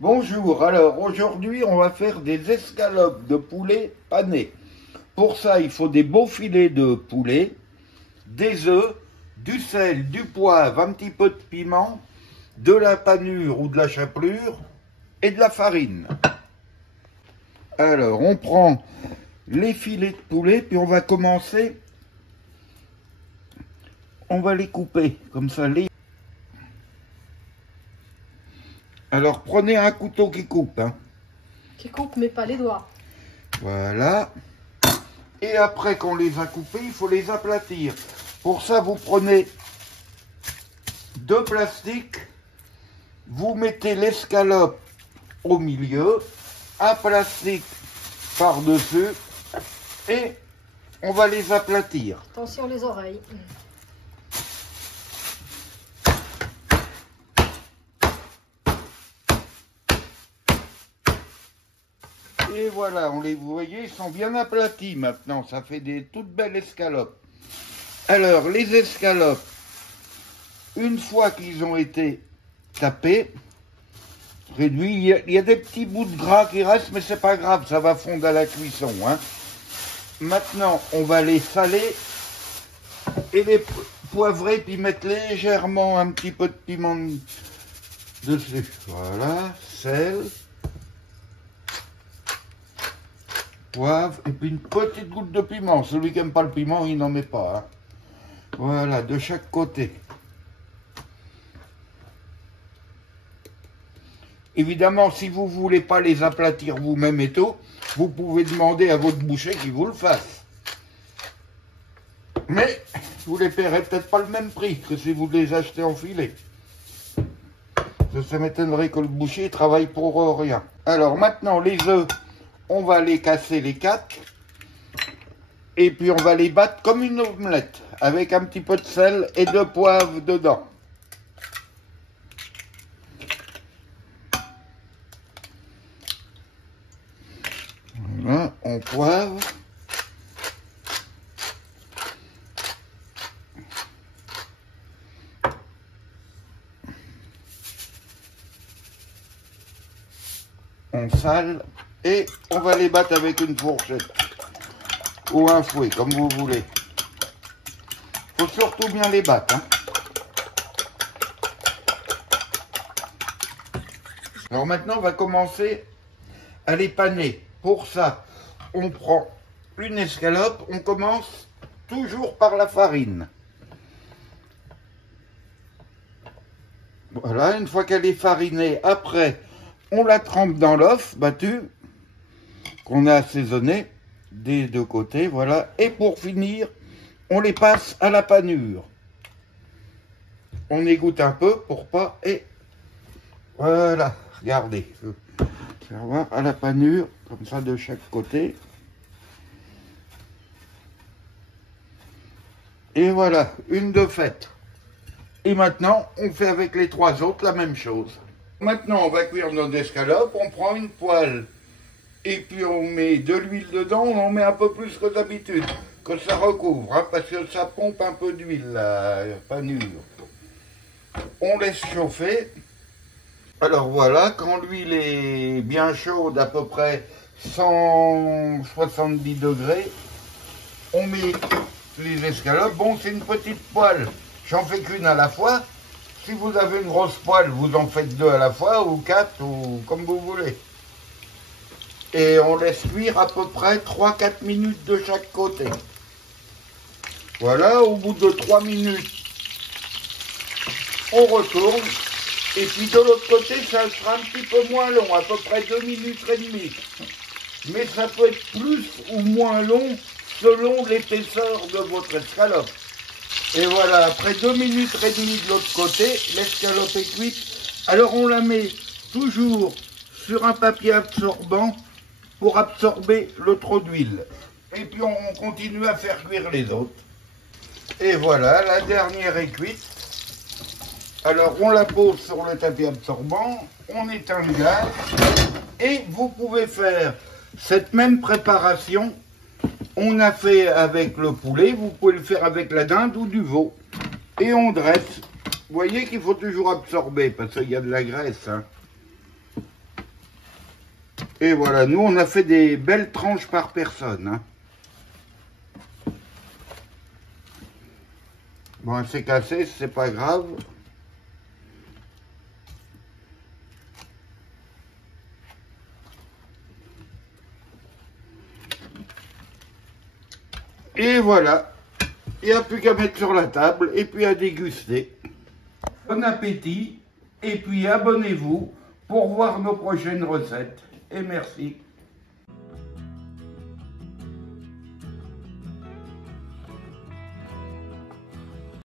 Bonjour, alors aujourd'hui on va faire des escalopes de poulet panées. Pour ça il faut des beaux filets de poulet, des œufs, du sel, du poivre, un petit peu de piment, de la panure ou de la chapelure et de la farine. Alors on prend les filets de poulet puis on va commencer, on va les couper comme ça. Alors prenez un couteau qui coupe. Qui coupe mais pas les doigts. Voilà. Et après qu'on les a coupés, il faut les aplatir. Pour ça, vous prenez deux plastiques, vous mettez l'escalope au milieu, un plastique par-dessus, et on va les aplatir. Attention les oreilles. Et voilà, vous voyez, ils sont bien aplatis maintenant, ça fait des toutes belles escalopes. Alors, les escalopes, une fois qu'ils ont été tapés, réduits, il y a des petits bouts de gras qui restent, mais c'est pas grave, ça va fondre à la cuisson. Maintenant, on va les saler et les poivrer, puis mettre légèrement un petit peu de piment dessus. Voilà, sel, poivre, et puis une petite goutte de piment. Celui qui n'aime pas le piment, il n'en met pas. Voilà, de chaque côté. Évidemment, si vous ne voulez pas les aplatir vous-même et tout, vous pouvez demander à votre boucher qu'il vous le fasse. Mais vous les paierez peut-être pas le même prix que si vous les achetez en filet. Ça m'étonnerait que le boucher travaille pour rien. Alors maintenant, les œufs, on va les casser les 4. Et puis on va les battre comme une omelette, avec un petit peu de sel et de poivre dedans. Voilà, on poivre. On sale et on va les battre avec une fourchette ou un fouet, comme vous voulez. Faut surtout bien les battre. Alors maintenant, on va commencer à les paner. Pour ça, on prend une escalope, on commence toujours par la farine. Voilà, une fois qu'elle est farinée, après, on la trempe dans l'œuf battu, qu'on a assaisonné des deux côtés, voilà. Et pour finir, on les passe à la panure. On égoutte un peu pour pas... Et voilà, regardez. Je vais voir à la panure, comme ça de chaque côté. Et voilà, une de faite. Et maintenant, on fait avec les 3 autres la même chose. Maintenant, on va cuire nos escalopes. On prend une poêle et puis on met de l'huile dedans. On en met un peu plus que d'habitude, que ça recouvre, parce que ça pompe un peu d'huile, la panure. On laisse chauffer. Alors voilà, quand l'huile est bien chaude, à peu près 170 degrés, on met les escalopes. Bon, c'est une petite poêle, j'en fais qu'une à la fois. Si vous avez une grosse poêle, vous en faites 2 à la fois, ou 4, ou comme vous voulez. Et on laisse cuire à peu près 3-4 minutes de chaque côté. Voilà, au bout de 3 minutes, on retourne. Et puis de l'autre côté, ça sera un petit peu moins long, à peu près 2 minutes et demie. Mais ça peut être plus ou moins long selon l'épaisseur de votre escalope. Et voilà, après 2 minutes et demie de l'autre côté, l'escalope est cuite. Alors on la met toujours sur un papier absorbant pour absorber le trop d'huile. Et puis on continue à faire cuire les autres. Et voilà, la dernière est cuite. Alors on la pose sur le tapis absorbant, on éteint le gaz et vous pouvez faire cette même préparation. On a fait avec le poulet, vous pouvez le faire avec la dinde ou du veau. Et on dresse. Vous voyez qu'il faut toujours absorber parce qu'il y a de la graisse. Et voilà, nous on a fait des belles tranches par personne. Hein. Bon, c'est cassé, c'est pas grave. Et voilà, il n'y a plus qu'à mettre sur la table et puis à déguster. Bon appétit et puis abonnez-vous pour voir nos prochaines recettes. Et merci.